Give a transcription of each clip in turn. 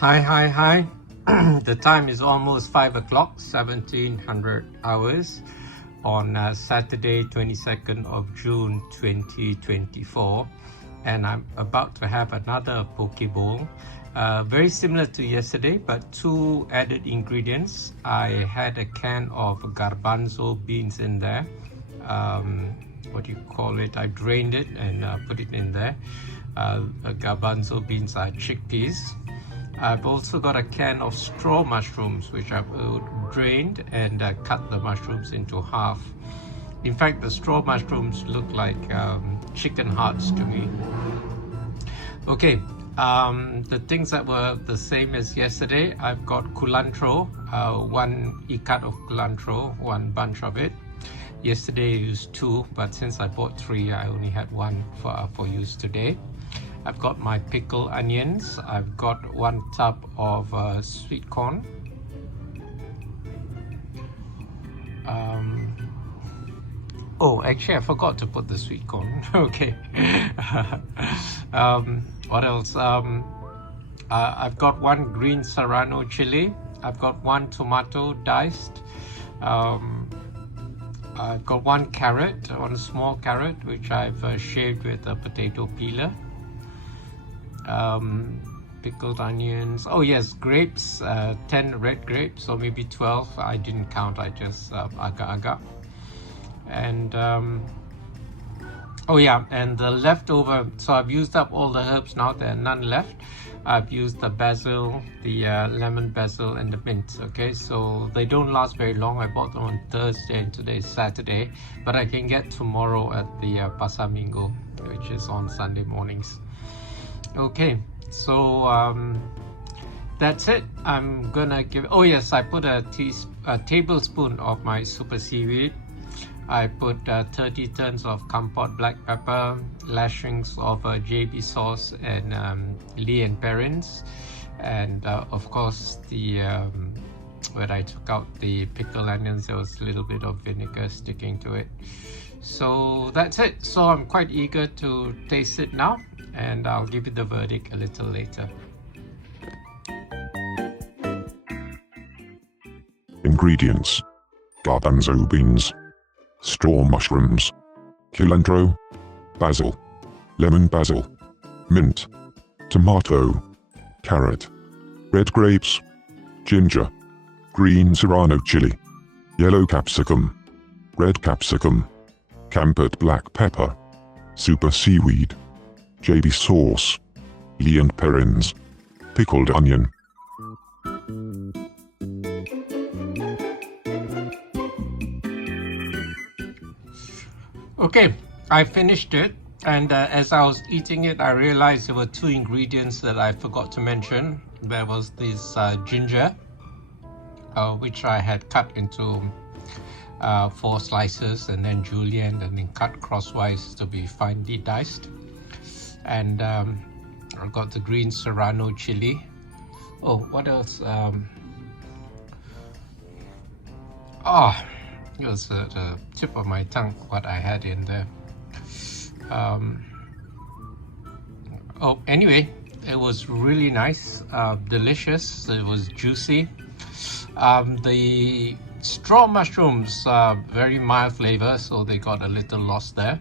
Hi. The time is almost 5 o'clock, 1700 hours on Saturday, 22nd of June 2024. And I'm about to have another poke bowl. Very similar to yesterday, but two added ingredients. I had a can of Garbanzo beans in there. What do you call it? I drained it and put it in there. Garbanzo beans are chickpeas. I've also got a can of straw mushrooms, which I've drained and cut the mushrooms into half. In fact, the straw mushrooms look like chicken hearts to me. Okay, the things that were the same as yesterday, I've got culantro, one ikat of culantro, one bunch of it. Yesterday I used two, but since I bought three, I only had one for use today. I've got my pickled onions. I've got one tub of sweet corn. Oh, actually, I forgot to put the sweet corn. Okay. What else? I've got one green Serrano chili. I've got one tomato diced. I've got one carrot, one small carrot, which I've shaved with a potato peeler. Pickled onions. Oh yes, grapes, 10 red grapes, or maybe 12. I didn't count, I just aga. And oh yeah, and the leftover, so I've used up all the herbs now, there are none left. I've used the basil, the lemon basil, and the mint. Okay, so they don't last very long. I bought them on Thursday and today is Saturday, but I can get tomorrow at the Pasar Minggu, which is on Sunday mornings. Okay, so that's it. I'm gonna give, oh yes, I put a tablespoon of my super seaweed. I put 30 tons of Kampot black pepper, lashings of JB sauce and Lea Perrins, and of course the when I took out the pickled onions, there was a little bit of vinegar sticking to it. So that's it. So I'm quite eager to taste it now, and I'll give you the verdict a little later. Ingredients: garbanzo beans, straw mushrooms, culantro, basil, lemon basil, mint, tomato, carrot, red grapes, ginger, green Serrano chili, yellow capsicum, red capsicum, Kampot black pepper, super seaweed, JB sauce, Lea Perrins, pickled onion. Okay, I finished it, and as I was eating it, I realized there were two ingredients that I forgot to mention. There was this ginger, which I had cut into 4 slices, and then julienne, and then cut crosswise to be finely diced. And I've got the green Serrano chili. Oh, what else? It was the tip of my tongue what I had in there. Oh, anyway, it was really nice, delicious. It was juicy. The straw mushrooms are very mild flavor, so they got a little lost there.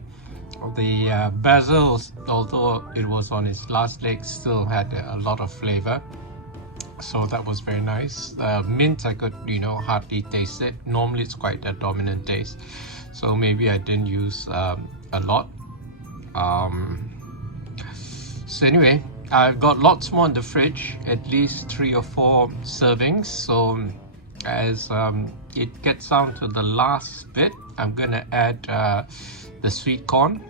The basil, although it was on its last leg, still had a lot of flavor, so that was very nice. Mint, I could hardly taste it. Normally it's quite a dominant taste, so maybe I didn't use a lot. So anyway, I've got lots more in the fridge, at least 3 or 4 servings. So as it gets down to the last bit, I'm gonna add the sweet corn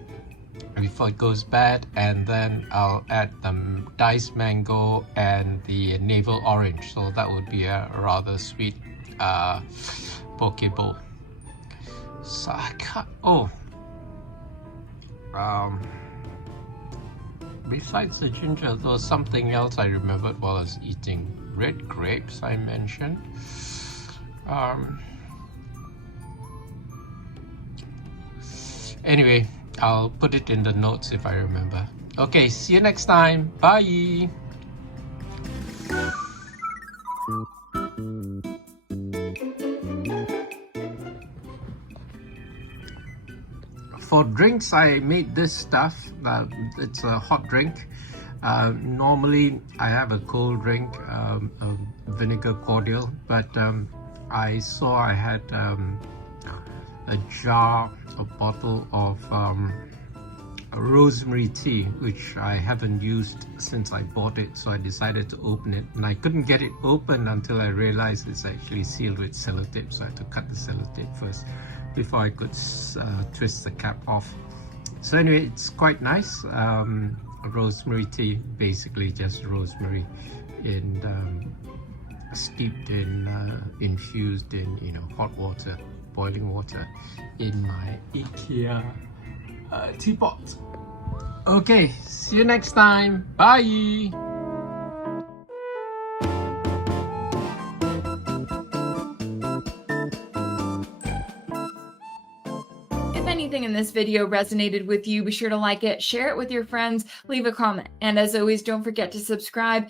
before it goes bad, and then I'll add the diced mango and the navel orange. So that would be a rather sweet poke bowl. So I can't, besides the ginger, there was something else I remembered while I was eating. Red grapes I mentioned. Anyway, I'll put it in the notes if I remember. Okay, see you next time. Bye. For drinks, I made this stuff. It's a hot drink. Normally, I have a cold drink, a vinegar cordial, but I saw I had a bottle of rosemary tea, which I haven't used since I bought it, so I decided to open it, and I couldn't get it open until I realized it's actually sealed with sellotape, so I had to cut the sellotape first before I could twist the cap off. So anyway, it's quite nice. Rosemary tea, basically just rosemary steeped in infused in hot water, boiling water, in my IKEA teapot. Okay, see you next time. Bye. If anything in this video resonated with you, be sure to like it, share it with your friends, leave a comment, and as always, don't forget to subscribe